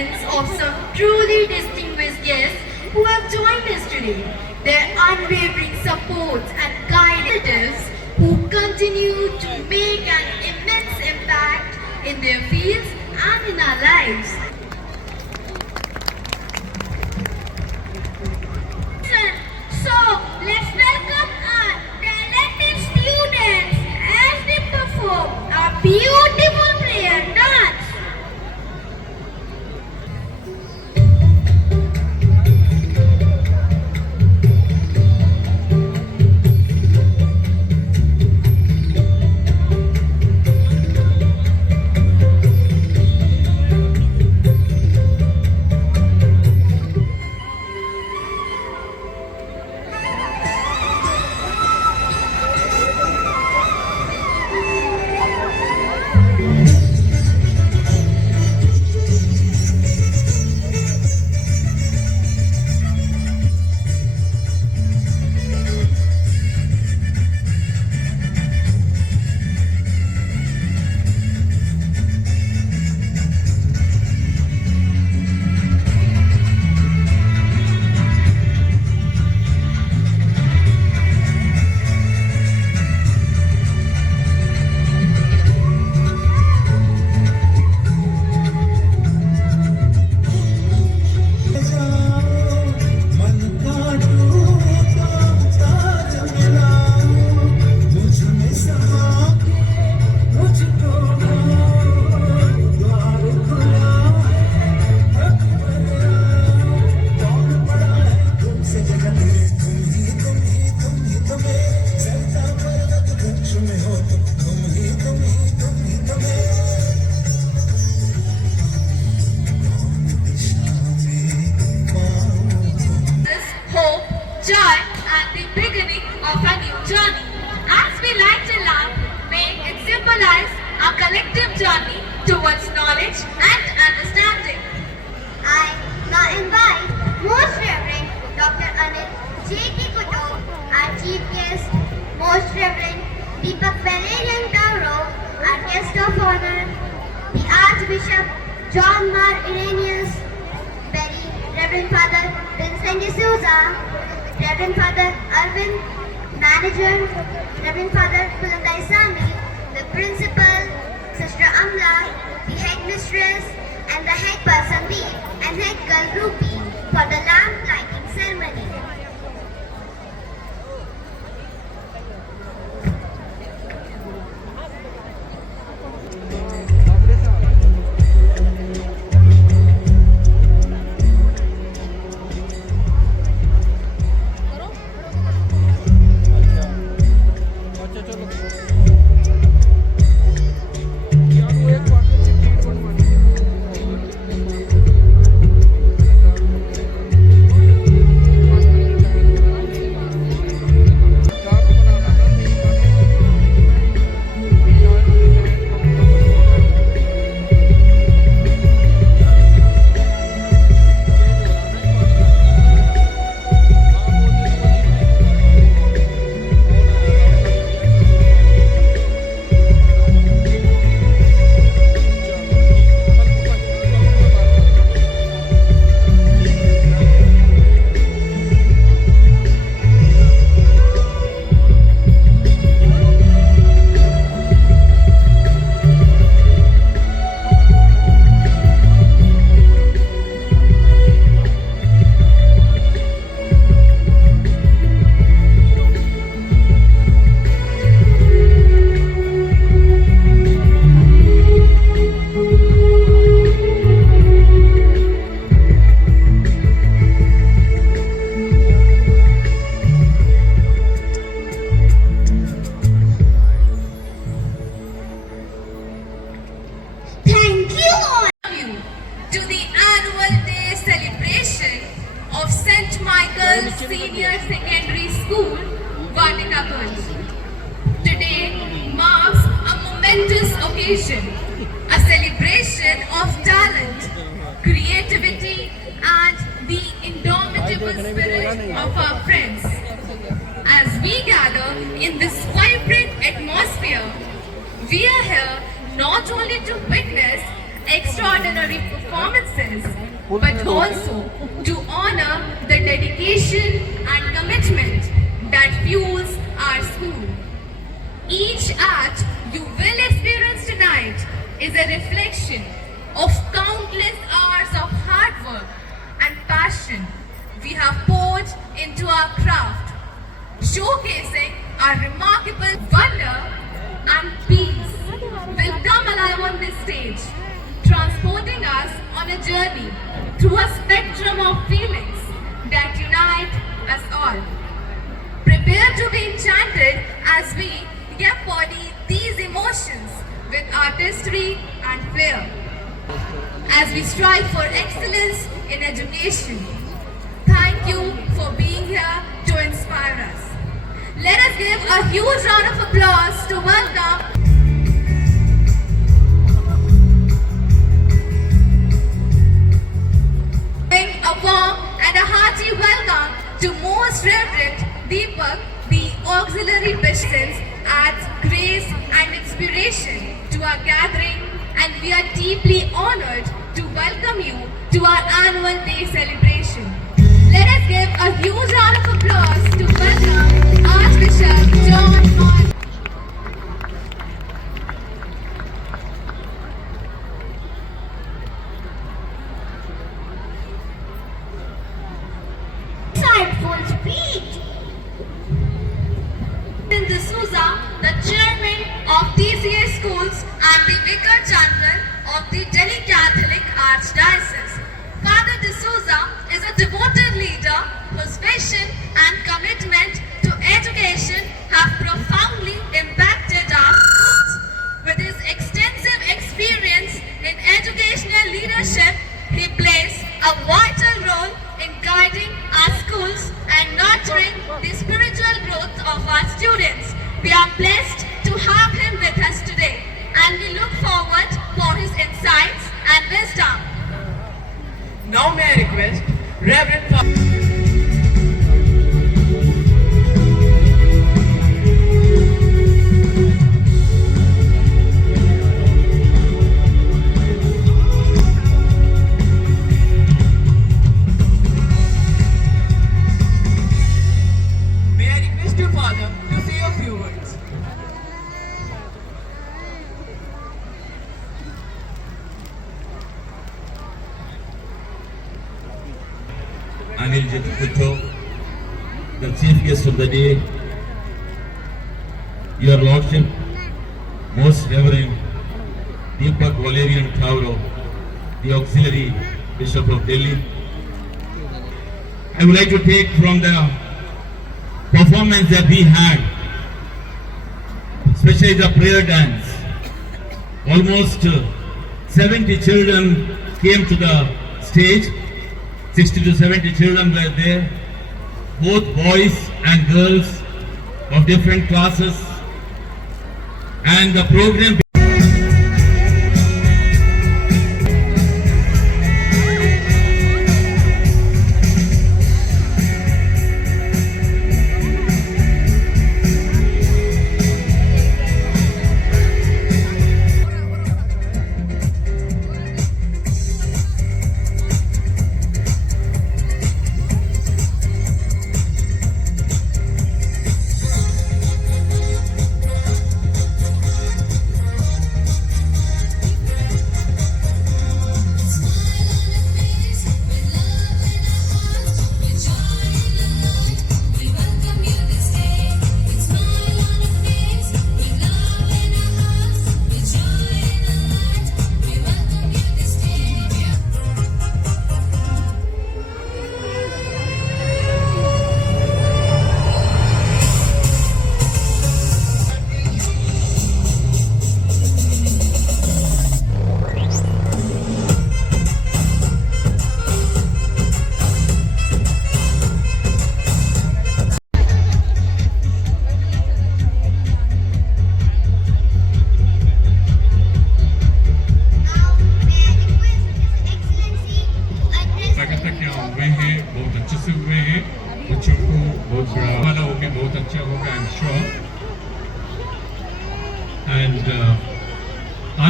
presence of some truly distinguished guests who have joined us today. Their unwavering support and guidance who continue to make an immense impact in their fields and in our lives. So, let's welcome our talented students as they perform our beautiful prayer dance. Joy and the beginning of a new journey. As we light a lamp, may it symbolize our collective journey towards knowledge and understanding. I now invite Most Reverend Dr. Anil J.T. Kutub, our Chief Guest, Most Reverend Deepak Valerian Tauro, our Guest of Honor, the Archbishop John Mar Irenaeus, Very Reverend Father Vincent D'Souza, Reverend Father Arvind, Manager, Reverend Father Pulandai Sami, the Principal, Sister Amla, the Headmistress, and the Head Person B and Head Girl Rupi for the lamp lighting ceremony. Senior Secondary School, Vatikapur. Today marks a momentous occasion, a celebration of talent, creativity and the indomitable spirit of our friends. As we gather in this vibrant atmosphere, we are here not only to witness extraordinary performances, but also to honor the dedication and commitment that fuels our school. Each act you will experience tonight is a reflection of countless hours of hard work and passion we have poured into our craft, showcasing our remarkable wonder and peace will come alive on this stage, transporting us on a journey through a spectrum of feelings that unite us all. Prepare to be enchanted as we embody these emotions with artistry and flair. As we strive for excellence in education, thank you for being here to inspire us. Let us give a huge round of applause to welcome a warm and a hearty welcome to Most Reverend Deepak, the auxiliary bishop, adds grace and inspiration to our gathering, and we are deeply honored to welcome you to our annual day celebration. Let us give a huge round of applause to welcome Archbishop John Martin. Full speed. D'Souza, the chairman of TCA Schools and the Vicar General of the Delhi Catholic Archdiocese. Father D'Souza is a devoted leader whose vision and commitment to education have profoundly impacted our schools. With his extensive experience in educational leadership, he plays a vital role in guiding our schools and nurturing the spiritual growth of our students. We are blessed to have him with us today, and we look forward for his insights and wisdom. Now may I request Reverend Father to say a few words. Anil Jetikuto, the chief guest of the day, Your Lordship, Most Reverend Deepak Valerian Thauro, the Auxiliary Bishop of Delhi. I would like to take from the performance that we had, especially the prayer dance. Almost 70 children came to the stage. 60 to 70 children were there, both boys and girls of different classes. And the program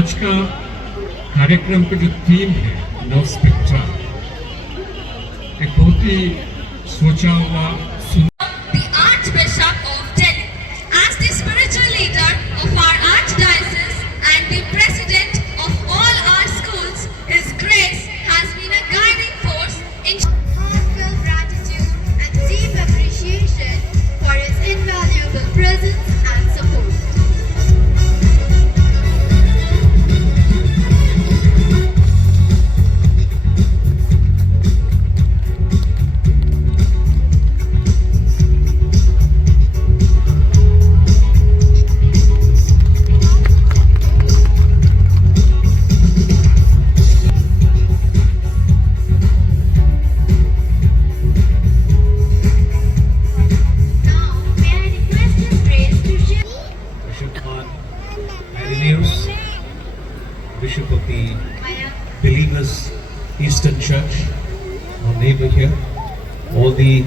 आज का कार्यक्रम का जो theme है no spectra, एक बहुत ही सोचा हुआ The Archbishop of Delhi, as the spiritual leader of our archdiocese and the president of all our schools, His Grace has been a guiding force in heartfelt gratitude and deep appreciation for his invaluable presence and support. Now, may I request His Grace to share Bishop Khan Irenaeus, Bishop of the Believers Eastern Church, our neighbor here, all the